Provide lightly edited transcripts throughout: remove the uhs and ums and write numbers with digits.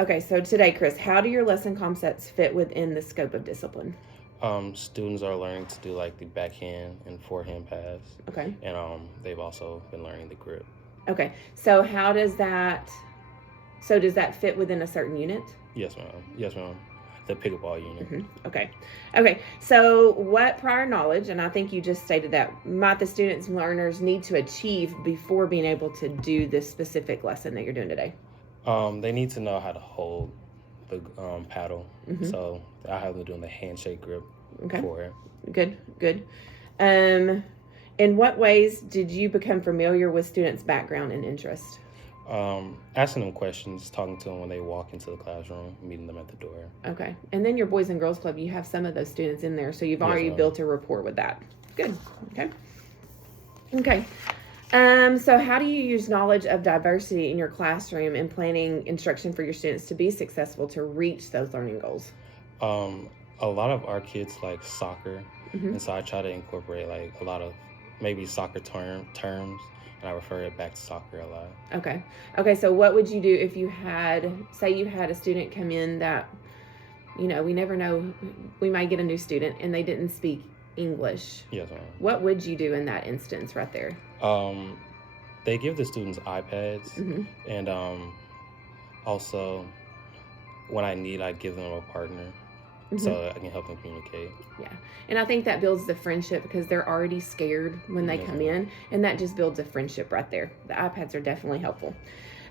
Okay, so today, Chris, how do your lesson concepts fit within the scope of discipline? Students are learning to do like the backhand and forehand pass, Okay. and they've also been learning the grip. Okay. So how does that so does that fit within a certain unit? Yes, ma'am. Yes, ma'am. The pickleball unit. Okay. Okay. So what prior knowledge, and I think you just stated that, might the students and learners need to achieve before being able to do this specific lesson that you're doing today? They need to know how to hold the paddle. So I have them doing the handshake grip for it. Good. Good. In what ways did you become familiar with students' background and interest? Asking them questions, talking to them when they walk into the classroom, meeting them at the door. Okay. And then your Boys and Girls Club, you have some of those students in there, so you've already built a rapport with that. Good. Okay. Okay. So how do you use knowledge of diversity in your classroom and planning instruction for your students to be successful to reach those learning goals? A lot of our kids like soccer, and so I try to incorporate like a lot of maybe soccer terms, and I refer it back to soccer a lot. Okay. Okay, so what would you do if you had, say you had a student come in that, we never know, we might get a new student and they didn't speak English. Yes, ma'am. What would you do in that instance right there? They give the students iPads, and also when I need, I give them a partner so I can help them communicate. Yeah, and I think that builds the friendship because they're already scared when they come in, and that just builds a friendship right there. The iPads are definitely helpful.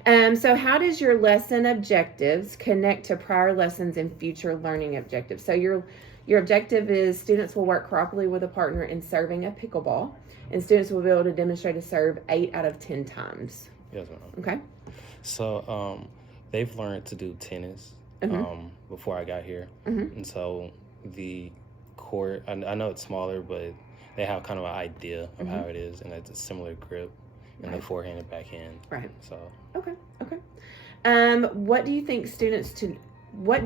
So how does your lesson objectives connect to prior lessons and future learning objectives? So your objective is students will work properly with a partner in serving a pickleball, and students will be able to demonstrate a serve 8 out of 10 times. Yes, ma'am. Okay. So they've learned to do tennis before I got here, and so the court, I know it's smaller, but they have kind of an idea of how it is, and it's a similar grip in the forehand and backhand. Right. So okay. What do you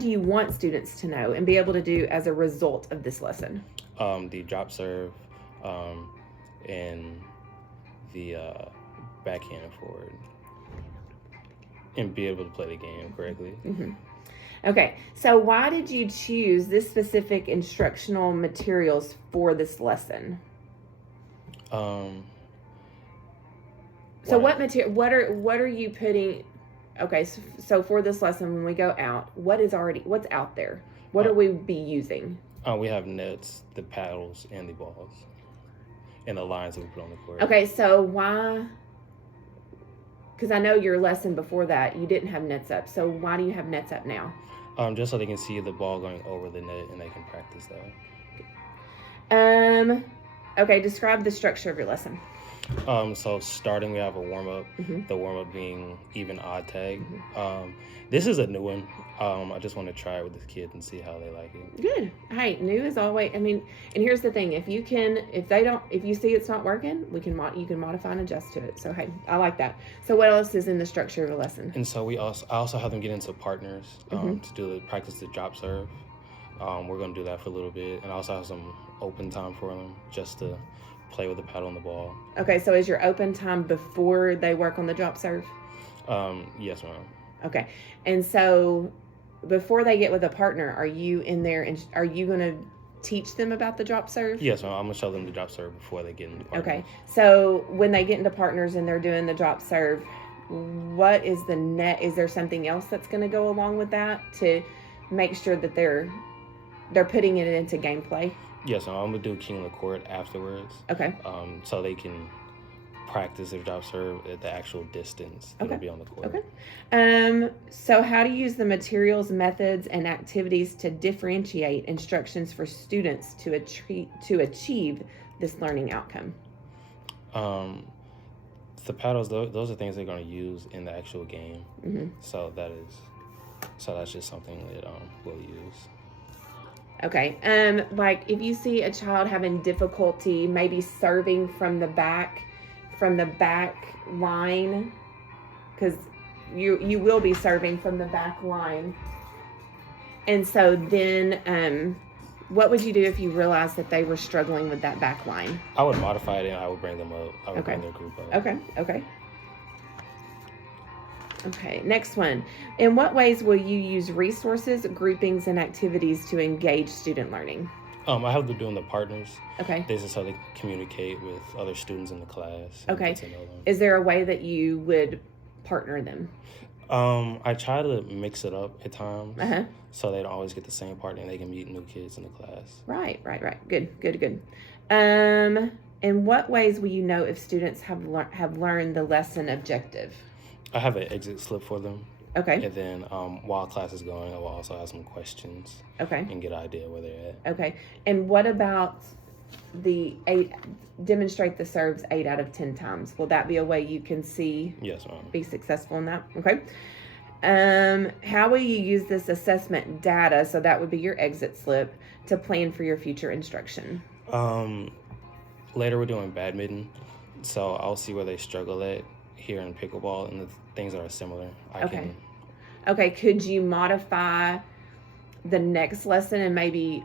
you want students to know and be able to do as a result of this lesson? The drop serve, and the backhand and forward, and be able to play the game correctly. Okay, so why did you choose this specific instructional materials for this lesson? So what material? What are you putting? Okay, so for this lesson, when we go out, what's out there? What are we be using? We have nets, the paddles, and the balls, and the lines that we put on the court. Okay, so why? Because I know your lesson before that, you didn't have nets up. So why do you have nets up now? Just so they can see the ball going over the net and they can practice that. Okay, describe the structure of your lesson. So starting, we have a warm-up, the warm-up being even odd tag. This is a new one. I just want to try it with the kids and see how they like it. Good. Hey, new is always, and here's the thing, if you see it's not working, you can modify and adjust to it. So, hey, I like that. So what else is in the structure of a lesson? And so I also have them get into partners to practice the drop serve. We're going to do that for a little bit, and I also have some open time for them just to play with the paddle and the ball. Okay, so is your open time before they work on the drop serve? Yes, ma'am. Okay, and so before they get with a partner, are you in there and are you going to teach them about the drop serve? Yes, ma'am. I'm going to show them the drop serve before they get into partners. Okay, so when they get into partners and they're doing the drop serve, what is the net? Is there something else that's going to go along with that to make sure that they're putting it into gameplay? Yes, I'm going to do King of the Court afterwards. Okay. So they can practice their drop serve at the actual distance that'll be on the court. Okay. So how do you use the materials, methods, and activities to differentiate instructions for students to achieve this learning outcome? The paddles, those are things they're going to use in the actual game. So that's just something that we'll use. Okay. Like if you see a child having difficulty maybe serving from the back line, because you will be serving from the back line, and so then what would you do if you realized that they were struggling with that back line? I would modify it and I would bring them up. I would bring their group up. Okay. Okay, next one. In what ways will you use resources, groupings, and activities to engage student learning? I have them doing the partners. Okay. This is how they communicate with other students in the class. And Okay. get to know them. Is there a way that you would partner them? I try to mix it up at times, Uh-huh. so they don't always get the same partner and they can meet new kids in the class. Right. Good. In what ways will you know if students have learned the lesson objective? I have an exit slip for them. Okay. And then while class is going, I will also have some questions. Okay. And get an idea where they're at. Okay. And what about the demonstrate the serves 8 out of 10 times? Will that be a way you can see? Yes, ma'am. Be successful in that? Okay. How will you use this assessment data, so that would be your exit slip, to plan for your future instruction? Later we're doing badminton, so I'll see where they struggle at here in pickleball and the things that are similar. Okay, could you modify the next lesson and maybe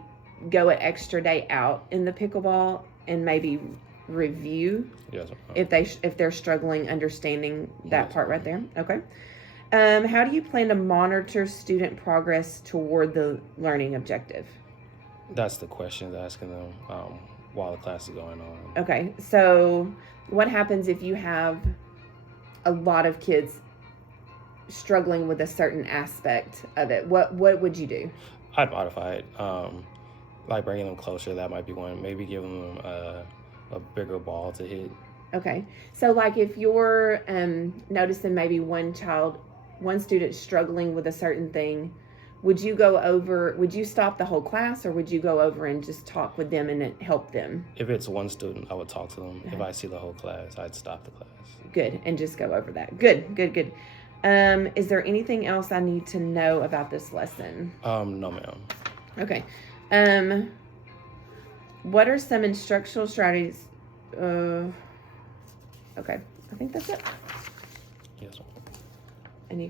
go an extra day out in the pickleball and maybe review? Yes. If they're struggling understanding that part right there? Okay. How do you plan to monitor student progress toward the learning objective? That's the question, asking them while the class is going on. Okay, so what happens if you have a lot of kids struggling with a certain aspect of it? What would you do? I'd modify it, like bringing them closer. That might be one. Maybe giving them a bigger ball to hit. Okay, so like if you're noticing maybe one student struggling with a certain thing, would you stop the whole class, or would you go over and just talk with them and help them? If it's one student, I would talk to them. If I see the whole class, I'd stop the class. Good, and just go over that. Good. Is there anything else I need to know about this lesson? No, ma'am. Okay. What are some instructional strategies? Okay, I think that's it. Yes, ma'am. And you